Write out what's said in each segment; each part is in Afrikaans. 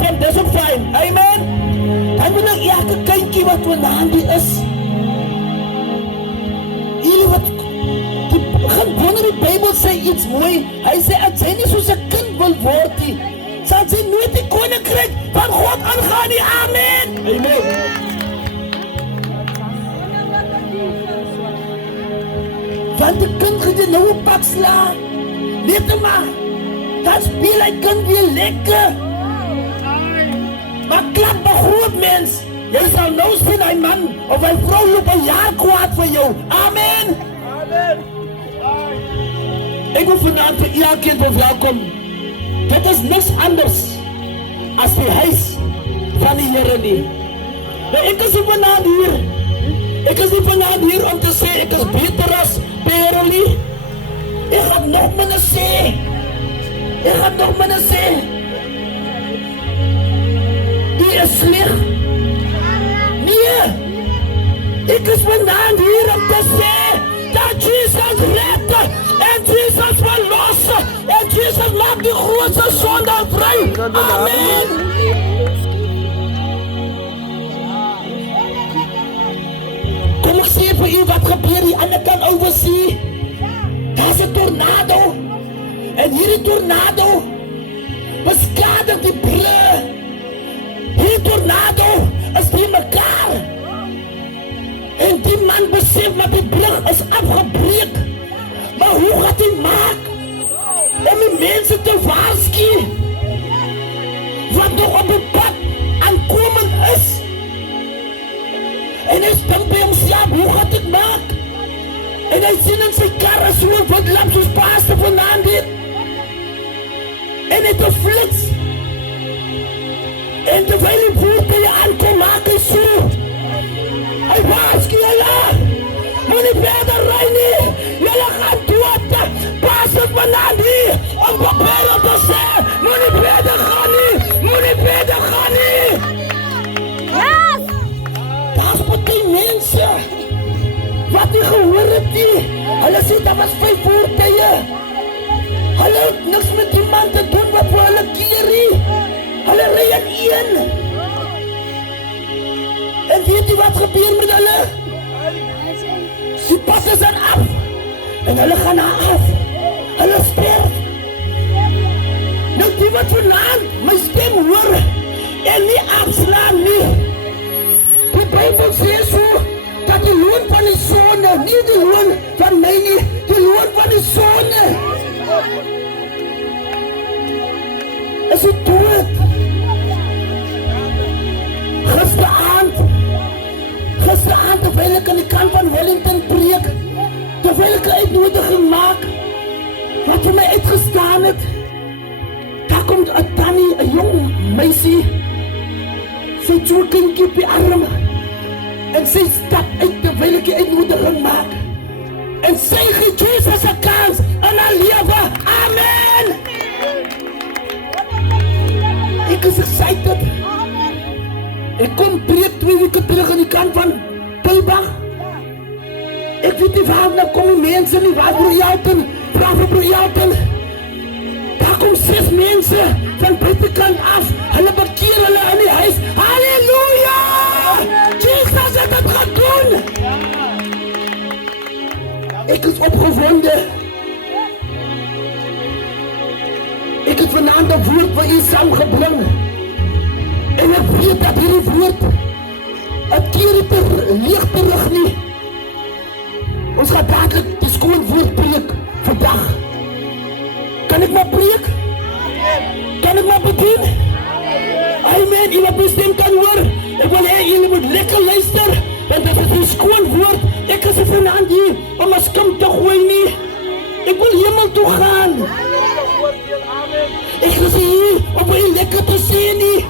stem, dis ook fyn. Amen. Dan wil ek elke kindjie wat wanneer is. Hierdie wat wanneer die Bybel sê iets mooi, hy sê as jy nie soos 'n kind wil word nie, sal jy nooit die koninkryk van God aangaan nie. Amen. Amen. Want die kind gaan jy nou op pak slaan. Net maar. Dat speel hy kind weer lekker. Maar klap maar groot mens. Jy sal nou sien hy man of hy vrou loop 'n jaar kwaad vir jou. Amen. Amen. Ek wil vanavond vir elkeen verwelkom. Dit is niks anders as die huis van die Here nie. Maar ek is nie vanavond hier. Ek is nie vanavond hier om te sê ek is beter as Perelie. Ek gaan nog minder sê. Ek gaan nog minder sê. Die is sleg. Nee. Ek is vanavond hier om te sê dat Jesus red en Jesus verlos en Jesus maak die grootste sondaar vry. Amen. Kom ek sê vir u wat gebeur die ander kant oor see. Daar's 'n tornado. En hierdie tornado beskadig die brug. Hierdie tornado is die mekaar. En die man besef dat die brug is afgebreek. Maar hoe gaat hij maak om die mensen te waarschuwen wat nog op het pad aankomen is? En hij denkt bij hemzelf, hoe gaat het maak? En hij ziet in zijn kar een soort van lamp zoals paaste vandaan dit. En hij te flits. En terwijl die voertuigen aankomen, maak hij zo. Hij waarschuwt, Allah, moet niet verder rijden. Jullie gaan dood. Pas het vandaan hier. Om papieren te zeggen, moet niet verder gaan niet. Moet niet verder gaan niet. Yes! Dat is wat die mensen. Wat die gehoord heeft die. Hulle sê dat was 5 voertuigen. Hulle het niks met die man te doen wat voor hulle keerie. Hulle rijden in. En weet jy wat gebeur met hulle? Die pas is dan af. En hulle gaan na af. Hulle sterf. Nou die wat vanavond my stem hoor en nie afslaan nie. Die Bybel sê so, dat die loon van die sonde, nie die loon van my nie, die loon van die sonde is die dood. Gisteravond, terwijl ik aan die kant van Wellington preek, terwijl ik een uitnodiging maak, wat voor mij uitgestaan het, daar komt een Tannie, een jong meisje, sy het zo'n kindje op die arm, en sy stap uit terwijl ik die uitnodiging maak, en sy gee Jesus een kans in haar leven. Amen! Ik is excited. Ik kom preek 2 weken terug aan die kant van Tilbach. Ik weet niet waar, dan komen mensen niet waar, broer Jelten, vraag voor broer Jelten. Daar komen 6 mensen van buitenkant af. Hulle bekeer hulle in die huis. Halleluja! Jesus het het gedoen. Ik is opgewonden. Ik heb vanavond een woord voor u samengebring. En ek weet dat hierdie woord het keer leeg terug nie. Ons gaan dadelijk die skoon woord preek vandag. Kan ek maar preek? Kan ek maar bedien? Amen, jy wat my stem kan hoor. Ek wil hê julle moet lekker luister, want dit is die skoon woord. Ek is vanavond hier om 'n skim te gooi nie. Ek wil hemel toe gaan. Ek is hier om vir lekker te sê nie.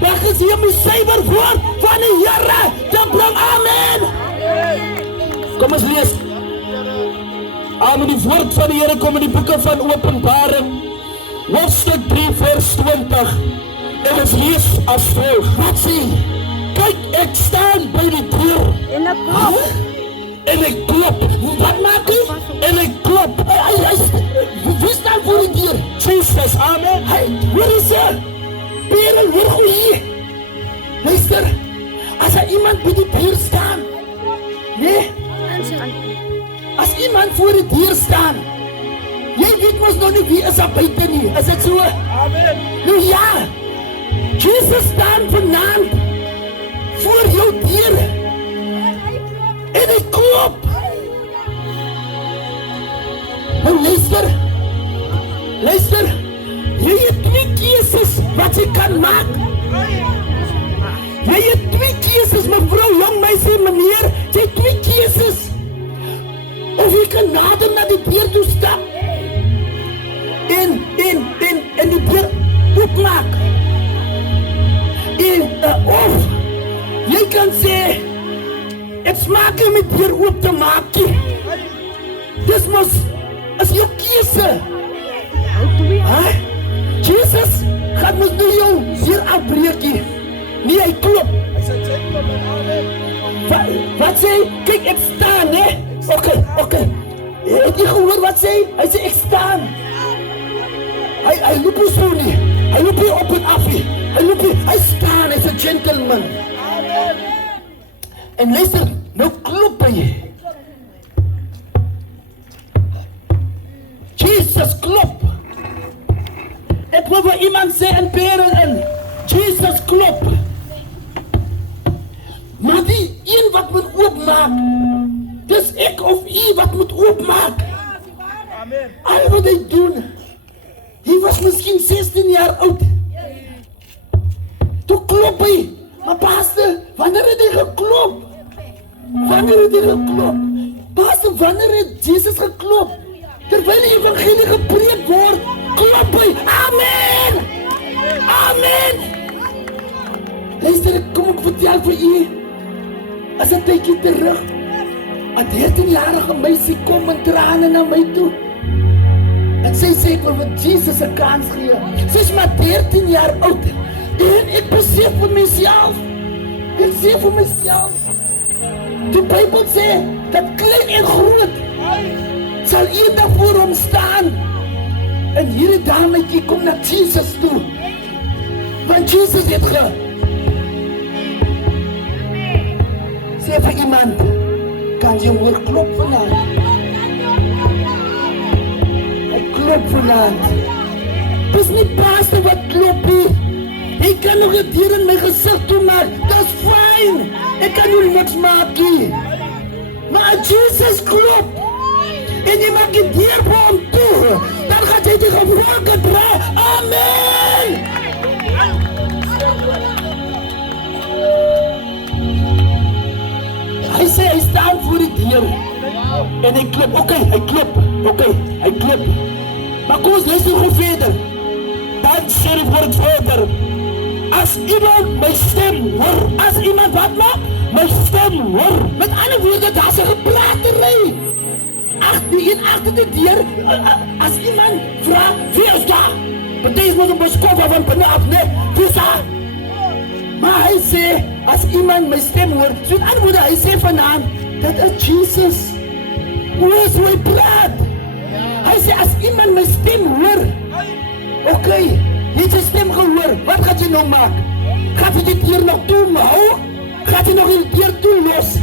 Maar is hier my suiwer woord van die Here te bring. Amen. Kom ons lees. Amen, die woord van die Here kom in die boeke van Openbaring, hoofstuk 3 vers 20. En ons lees as volg. Wat sê? Kyk, ek staan by die deur. En ek klop. En ek klop. Wat maak jy? En ek klop. Wie staan voor die deur? Jesus, amen. Hey, waar is hy? Perel, hoor goeie. Luister, as er iemand by die deur staan, nee, as iemand voor die deur staan, jy weet mos nog nie wie is daar buiten nie, is dit so? Amen. Nou ja, Jesus staan vanaand voor jou deur en hy klop. Nou luister, jy het twee keuses wat jy kan maak. Jy het twee keuses, mevrou, jong meisie, meneer, jy het twee keuses. Of jy kan nader na die deur toe stap en die deur oopmaak. Of jy kan sê, het smaak nie met deur oop te maak nie. Dis mos, is jou keuse. Jesus gaat mos nou jou deur afbreek nie. Nee, hy klop. Wat sê? Kijk, ek staan, hè? Oké. Het jy gehoor wat sê? Hy sê, ek staan. Hy loop nie so nie. Hy loop nie op en af nie. Hy staan, hy is een gentleman. En luister, nou klop hy. Jesus klop. Ek wil vir iemand sê in Perel in, Jesus klop. Maar die een wat moet oopmaak, dis ek of u wat moet oopmaak. Al wat hy doen, hy was miskien 16 jaar oud. Toe klop hy, maar pastor, wanneer het hy geklop? Pastor, wanneer het Jesus geklop? Terwyl die evangelie gepreek word, klop hy. Amen! Luister, kom ek vertel vir u, as 'n tydjie terug, 'n 13-jarige meisie kom met trane na my toe. En sy sê, ek wil vir Jesus 'n kans gee. Sy is maar 13 jaar oud. En ek besef vir myself, die Bybel sê, dat klein en groot sal eendag voor hom staan. En hierdie dametjie kom na Jesus toe. Want Jesus het sê vir iemand, kan jy hoor klop vanavond? Hy klop vanavond. Dis nie pastor wat klop nie. Hy kan nog 'n deur in my gezicht toe maak. Dat is fijn. Ek kan nog niks maak nie. Maar Jesus klop. En jy maak die deur vir hom toe. Dan gaat hy die gevolge dra. Amen. Hy sê, hy staan voor die deur. En hy klop. Oké, hy klop. Maar kom ons lees nog verder. Dan sê die woord verder. As iemand my stem hoor, as iemand wat maak, my stem hoor. Met ander woorde, daar is 'n gepratery. Agter die deur, as iemand vra, wie is daar? Betekent moet 'n beskoffer van binne af, nee, wie is daar? Maar hy sê, as iemand my stem hoor, so met ander woorde, hy sê vanaand, dat is Jesus. Hoe is hy praat? Hy sê, as iemand my stem hoor, oké, jy het sy stem gehoor, wat gaat jy nou maak? Gaat jy die deur nog toe hou? Gaat jy nog die deur toe los?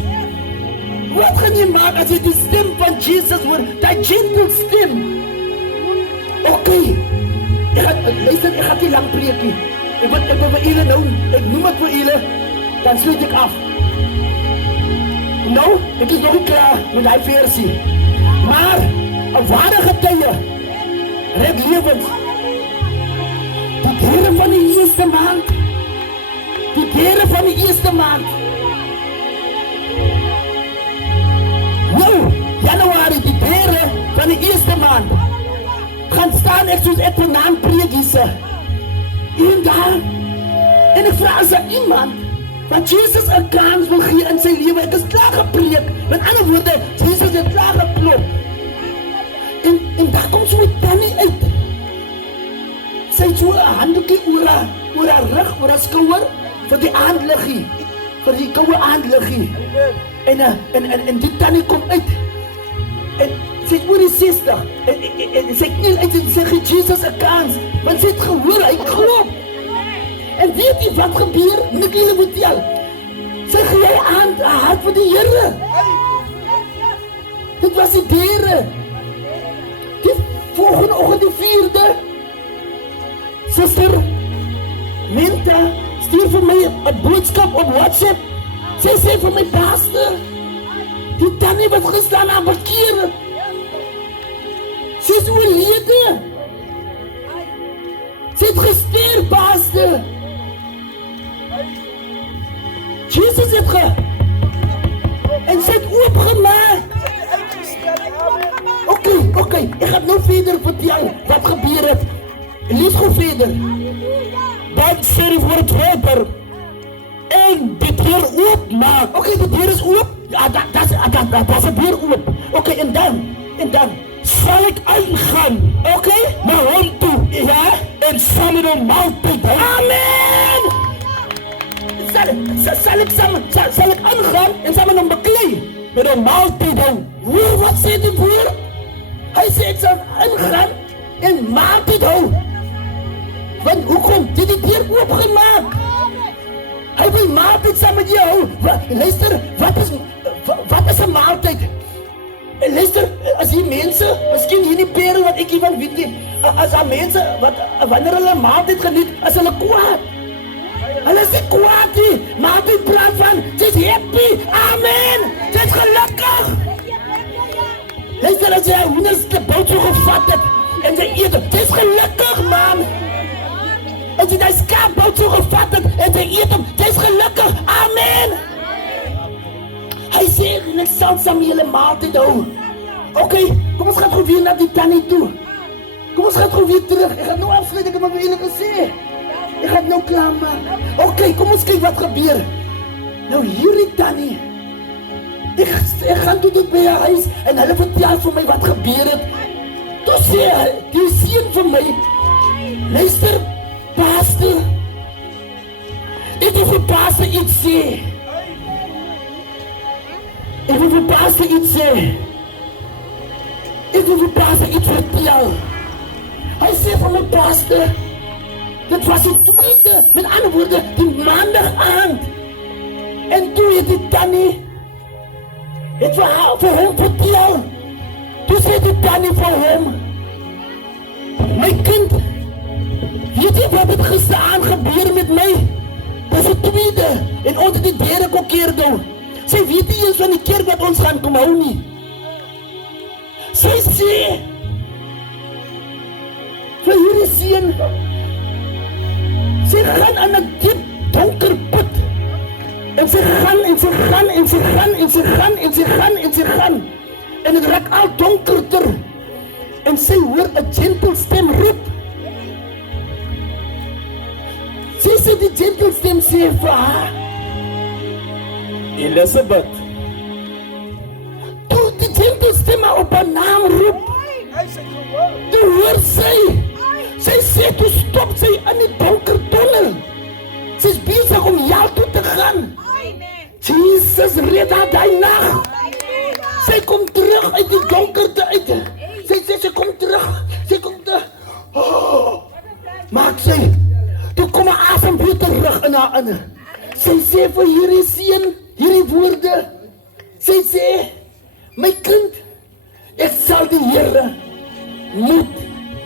Wat gaan jy maak as jy die stem van Jesus hoor? Die gentle stem. Oké, luister, ek gaat nie lang preek nie. Ek wil vir julle nou, ek noem het vir julle, dan sluit ek af. Nou, ek is nog nie klaar met die versie. Maar, 'n ware getuie, red lewens. Die deure van die eerste maand. Nou, Januarie, die deure van die eerste maand. Gaan staan ek soos ek vanaand preek hierse. En daar, en ek vraag as iemand, wat Jesus 'n kans wil gee in sy lewe, ek is klaar gepreek. Met ander woorde, Jesus het klaar geklop. En daar kom so 'n tannie uit. Sy het so 'n handeltjie oor haar rug, oor haar skouer, vir die aandliggie, vir die koue aandliggie. En die tannie kom uit. En sy het oor die 60. En sy kniel uit en sy gee Jesus 'n kans. Want sy het gehoor, hy klop. En weet jy wat gebeur? Moet ek julle vertel? Sy gee jy aan haar hart vir die Here. Dit was die derde. Die volgende oggend die 4de. Suster Minta stuur vir my 'n boodskap op WhatsApp. Sy sê vir my pastor, die tannie wat gestaan aan verkeer. Sy is oorlede. Sy het gesterf, pastor. Jesus het en sy het oopgemaak. Oké, ek gaan nou verder vertel wat gebeur het. Lees gou verder. Dan sê die woord verder. En die deur oopmaak. Oké, die deur is oop. Ja, dat is 'n deur oop. Oké, en dan sal ek uitgaan. Oké, na hom toe. Ja, en saam met hom maaltyd. Amen! Sal ek aangaan en saam met hom beklei. Met hom maaltyd hou. Wat sê die woord? Hy sê ek sal aangaan en maaltyd hou. Want hoekom? Dit die deur oopgemaak. Hy wil maaltyd saam met jou hou. Luister, wat is 'n maaltyd? Luister, as die mense, miskien hier die pere wat ek hiervan weet nie, as daar mense, wanneer hulle maaltyd geniet, as hulle kwaad. Hulle is nie kwaad nie, maaltyd praat van, sy is happy, amen, sy is gelukkig. Luister, as jy 'n hoenderste bout so gevat het, en sy eet, sy is gelukkig, man. As jy die skaapbout so gevat het, en sy eet hom, sy is gelukkig, amen. Hy sê, ek sal saam julle maaltyd hou. Oké, kom ons gaan gou weer na die tannie toe. Kom ons gaan gou weer terug. Ek gaan nou afsluit, ek het maar vir julle gesê. Ek gaan nou klaar maak. Oké, kom ons kyk wat gebeur. Nou hierdie tannie. Ek gaan toe by haar huis en hulle vertel vir my wat gebeur het. Toe sê hy, die seun vir my, luister, pastor, ek wil vir pastor iets sê. Ek wil vir pastor iets sê. Ek wil vir pastor iets vertel. Hy sê vir my pastor, dit was die tweede, met ander woorde, die maandag aand. En toe het die tannie, het vir hom vertel. Toe sê die tannie vir hom, my kind, weet jy wat het gisteraan gebeur met my? Dis die tweede, en ons het die derde keer doen. Sy weet nie eens van die kerk wat ons gaan kom hou nie. Sy sê, vir hierdie seun, sy gaan aan 'n diep donker put. En sy gaan, en sy gaan, en sy gaan, en sy gaan, en sy gaan, en sy gaan. En het raak al donkerder. En sy hoor 'n gentle stem roep. Sy sê die gentle stem sê vir haar, Elizabeth. Toe die gentle stem op haar naam roep, toe hoor sy sê toe stop sy in die donker tunnel. Sy is besig om jou toe te gaan. Jesus red haar die nag. Sy kom terug uit die donkerte uit. Sy sê sy kom terug. Oh, maak sy. Toe kom haar asem weer terug in haar in. Sy sê vir hierdie seun, hierdie woorde. Sy sê, my kind, ek sal die Here moet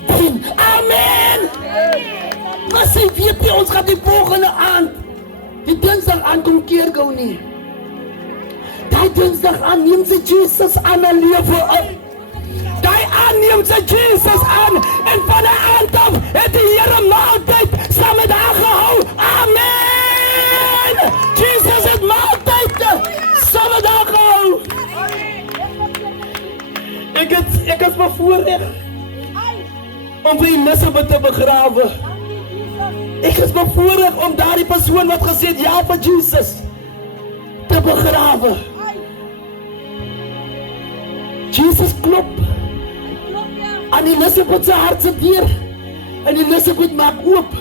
dien. Amen! Maar sy weet nie, ons gaan die volgende aand, die dinsdag aan kom keer gou nie. Die dinsdag aan neem sy Jesus aan en lewe op. Die aan neem sy Jesus aan en van die aand af het die Here maaltyd saam met haar gehou. Amen! Jesus het maaltyd saam met haar gehou. Ek is bevoorreg om vir Elizabeth te begrawe. Ek is bevoorreg om daardie persoon wat gesê het ja vir Jesus te begrawe. Jesus klop aan Elizabeth se hart se deur en Elizabeth maak oop.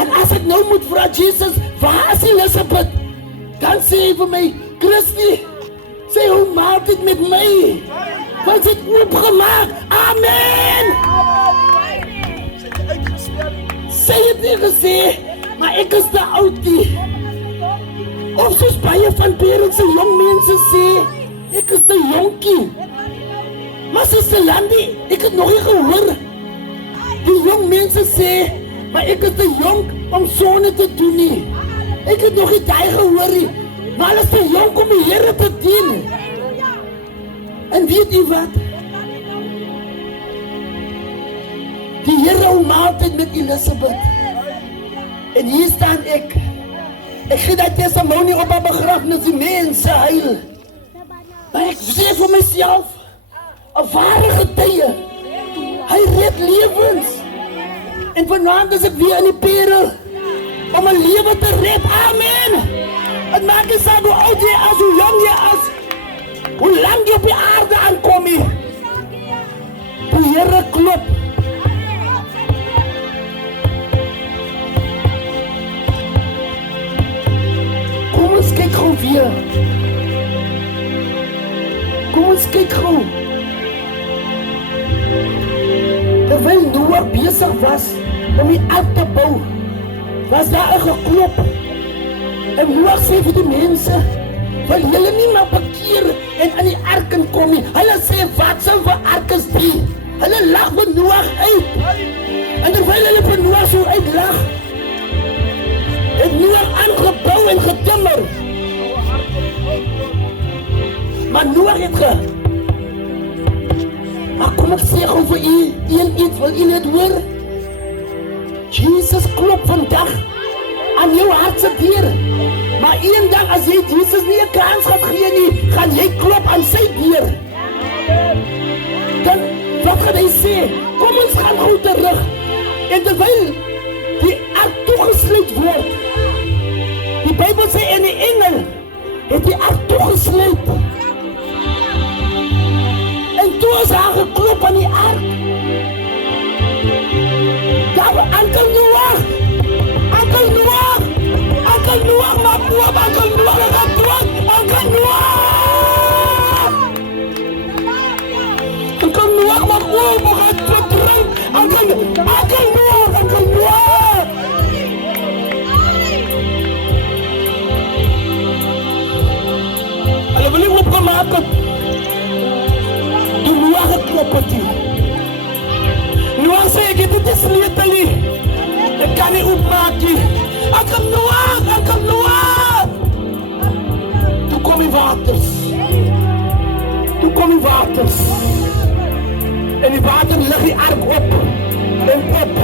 En as ek nou moet vra Jesus, waar is Elizabeth? Dan sê hy vir my, Christie, sy hou maaltyd met my. Want sy het oopgemaak. Amen! Sy het nie gesê, maar ek is te oudie. Of soos baie van parents en jong mense sê, ek is te jonkie. Maar Suster Landi, ek het nog nie gehoor. Die jong mense sê, maar ek is te jonk om sonne te doen nie. Ek het nog nie daai gehoor nie. Maar hulle is te jonk om die Here te dien. En weet jy wat? Die Here hou maaltyd met Elisabeth. En hier staan ek. Ek gee dat testimonie op haar begrafenis, die mense huil. Maar ek sê vir myself, 'n ware getuie. Hy red lewens. En vanaand is ek weer in die Parel om 'n lewe te red. Amen. Het maak nie saak hoe oud jy is, hoe jong jy is, hoe lang jy op die aarde aankom nie. Die Here klop. Kom ons kyk gou weer. Kom ons kyk gou. Terwyl Noah besig was om die ark te bou, was daar 'n geklop. En Noah sê vir die mense, wil julle nie maar bekeer en in die ark kan kom nie. Hulle sê, wat sou vir ark is die? Hulle lag vir Noah uit. En terwyl hulle vir Noah so uitlag, het Noah aangebou en getimmer. Maar Noah het maar kom ek sê gou vir u, iets wil u net hoor? Jesus klop vandag aan jou hart se deur. Maar eendag as jy Jesus nie 'n kans gaan gee nie, gaan jy klop aan sy deur. Dan wat gaan hy sê? Kom ons gaan gou terug. En terwyl die ark toegesluit word, die Bybel sê en die engel het die ark toegesluit. En toe is haar geklop aan die ark. Daar was Uncle Noah, maak oop, Uncle Noah gaat dood, Uncle Noah, maak oop, we gaan verdrink, Uncle Noah. Hulle wil nie opgemaak het. Noah geklop het hier. Noah sê, ek het die sleutel nie. Ek kan nie opmaak nie. Uncle Noah! Toe kom die waters. En die water lig die ark op. En op.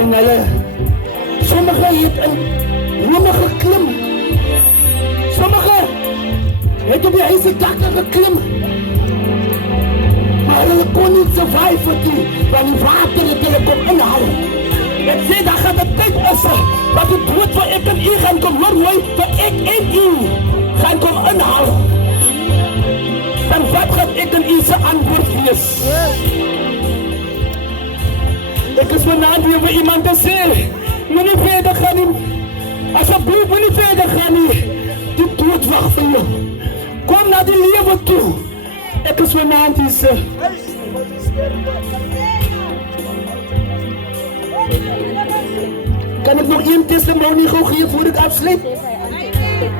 En hulle, sommige het in Rome geklim. Sommige het op die huise dakke geklim. Maar hulle kon nie survive nie, want die water het hulle kom inhou. Ek sê, daar gaan die tyd is, wat die dood vir ek en u gaan kom, hoor mooi, vir ek en u gaan kom inhou. Dan wat gaan ek en u se antwoord wees? Ek is vanaand weer vir iemand te sê, moenie verder gaan nie, asseblief moenie verder gaan nie, die dood wacht vir jou. Kom na die lewe toe. Ek is vanaand hier sê. Kan ek nog een testimonie gou gee voor ek afsluit?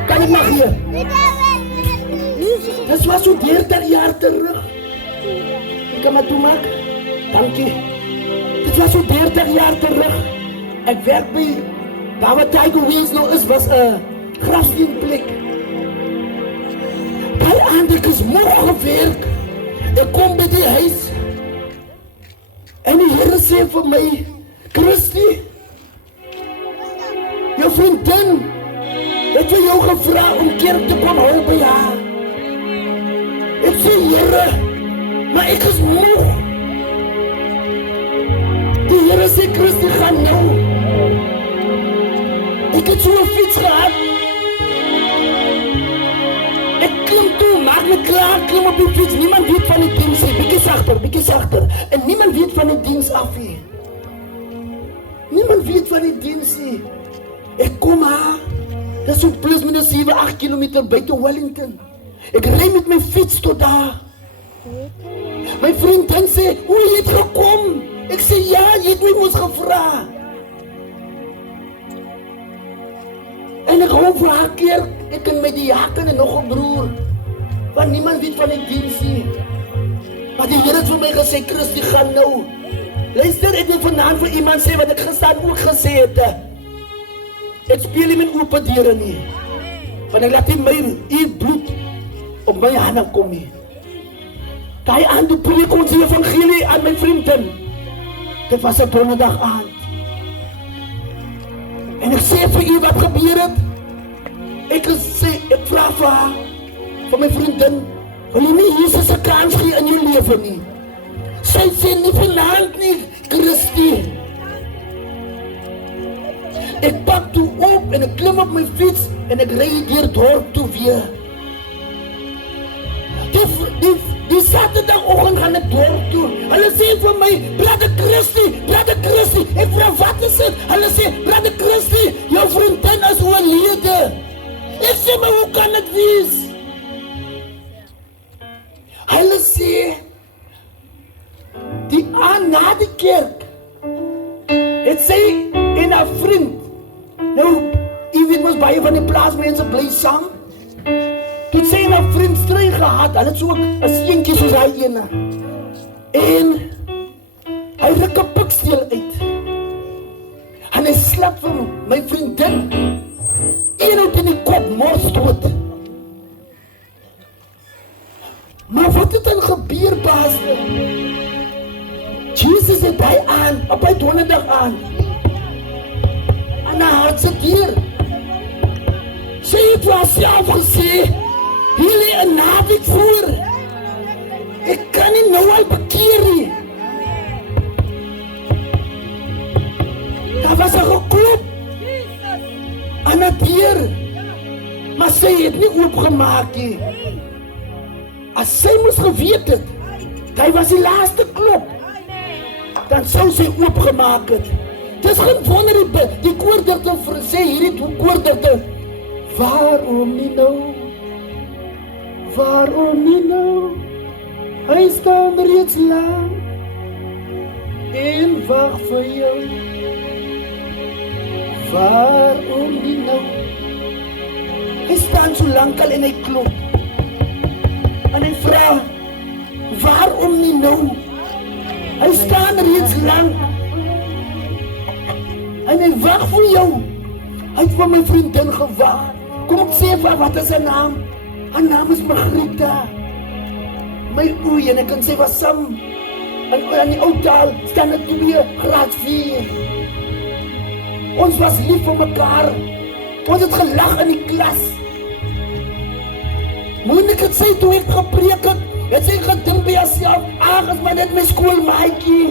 Kan ek mag gee? Dit was so 30 jaar terug. Ek kan maar toemaak. Dankie. Dit was so 30 jaar terug. Ek werk by daar waar Tiger Wheels nou is, was 'n grafsteenplek. By aand ek is moeg gewerk. Ek kom by die huis. En die Here sê vir my, Christie, jou vriendin het vir jou gevra om kerk te kom hou by haar. Ek sê, Here, maar ek is moeg. Die Here sê, Christie, gaan nou. Ek het so 'n fiets gehad. Ek klim toe, maak my klaar, klim op die fiets. Niemand weet van die diens nie. Bietjie sagter. En niemand weet van die diens af nie. Niemand weet van die diens nie. Ek kom haar. Dat is so plus minus 7-8 kilometer buiten Wellington. Ek ry met my fiets tot daar. My vriendin sê, hoe jy het gekom? Ek sê, ja, jy het my mos gevra. En ek hoor vir haar keer, ek kan met die jaken en nog 'n broer, want niemand weet van die diens nie. Maar die Here het vir my gesê, Christie, gaan nou. Luister, ek wil vanaand vir iemand sê wat ek gister ook gesê het. Ek speel nie met open deure nie. Want ek laat nie my bloed op my hande kom nie. Daai aand toe preek ons die evangelie aan my vriendin. Dit was 'n donderdag aand. En ek sê vir u wat gebeur het. Ek vra vir haar, vir my vriendin, wil jy nie Jesus 'n kans gee in jou lewe nie? Sy sê nie vanaand nie, Christie. Ek pak toe op en ek klim op my fiets en ek ry deur dorp toe weer. Die Saterdagoggend gaan ek dorp toe. Hulle sê vir my, Brother Christie, ek vra wat is dit? Hulle sê, Brother Christie, jou vriendin is oorlede. Ek sê, maar hoe kan dit wees? Hulle sê, die aan na die kerk, het sy en haar vriend, nou, jy weet mos baie van die plaasmense bly saam, toe sy en haar vriend stryd gehad, hulle het so ook 'n seentjie soos hy ene, en hy ruk 'n piksteel uit, en hy slap vir my vriendin, een uit in die kop, mors dood. Maar wat het dan gebeur, Pastor? Jesus het hy aan, op hy donderdag aan, aan haar hartse deur. Sy het vir haarself gesê, hier lê 'n naweek voor. Ek kan nie nou al bekeer nie. Daar was 'n geklop aan die deur, maar sy het nie oopgemaak nie. As sy moes geweet het, hy was die laaste klop, dan sou sy oopgemaak het. Dis geen wonder die koordigter sê hierdie koordigter, waarom nie nou? Waarom nie nou? Hy staan reeds lang en wag vir jou. Waarom nie nou? Hy staan so lank al en hy klop. En hy vra, waarom nie nou? Hy staan reeds lang en hy wag vir jou. Hy het vir my vriendin gewag. Kom ek sê vir wat is haar naam? Haar naam is Margrieta. My oei, en ek kan sê was Sam. En aan die ou taal staan het 2 graad 4. Ons was lief vir mekaar. Ons het gelag in die klas. Moet ek het sê toe ek gepreek het sy gedink by haarself, is maar net my skoolmaatjie.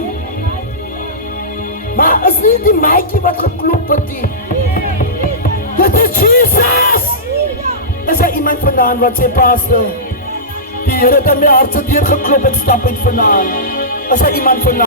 Maar is nie die maatjie wat geklop het nie. Dit is Jesus! Is daar iemand vandaan wat sê, Pastor, die Here het aan my hartse deur geklop, ek stap uit vandaan. Is daar iemand vandaan?